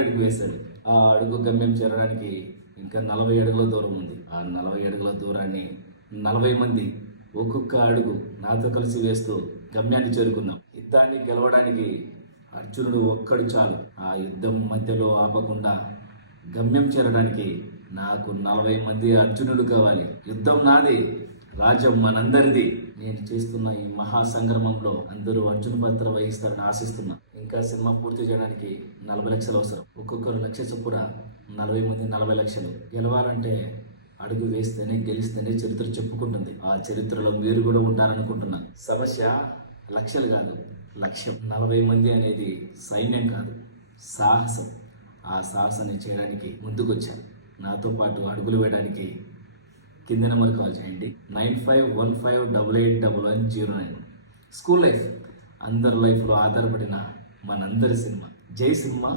అడుగు వేశాడు. ఆ అడుగు గమ్యం చేరడానికి ఇంకా 40 అడుగుల దూరం ఉంది. ఆ 40 అడుగుల దూరాన్ని 40 మంది ఒక్కొక్క అడుగు నాతో కలిసి వేస్తూ గమ్యాన్ని చేరుకున్నాం. యుద్ధాన్ని గెలవడానికి అర్జునుడు ఒక్కడు చాలు. ఆ యుద్ధం మధ్యలో ఆపకుండా గమ్యం చేరడానికి నాకు 40 మంది అర్జునుడు కావాలి. యుద్ధం నాది, రాజ్యం మనందరిది. నేను చేస్తున్న ఈ మహాసంగ్రమంలో అందరూ అర్జున పాత్ర వహిస్తారని ఆశిస్తున్నా. ఇంకా సినిమా పూర్తి చేయడానికి 40 లక్షలు అవసరం. ఒక్కొక్కరు 1 లక్ష చొప్పున 40 మంది 40 లక్షలు. గెలవాలంటే అడుగు వేస్తేనే గెలిస్తేనే చరిత్ర చెప్పుకుంటుంది. ఆ చరిత్రలో మీరు కూడా ఉంటారనుకుంటున్నా. సమస్య లక్షలు కాదు, లక్ష్యం. 40 మంది అనేది సైన్యం కాదు, సాహసం. ఆ సాహసాన్ని చేయడానికి ముందుకొచ్చాను. నాతో పాటు అడుగులు వేయడానికి కింద నెంబర్ కాల్ చేయండి. 9515881109. స్కూల్ లైఫ్ అందరి లైఫ్లో ఆధారపడిన మనందరి సినిమా. జై సినిమా.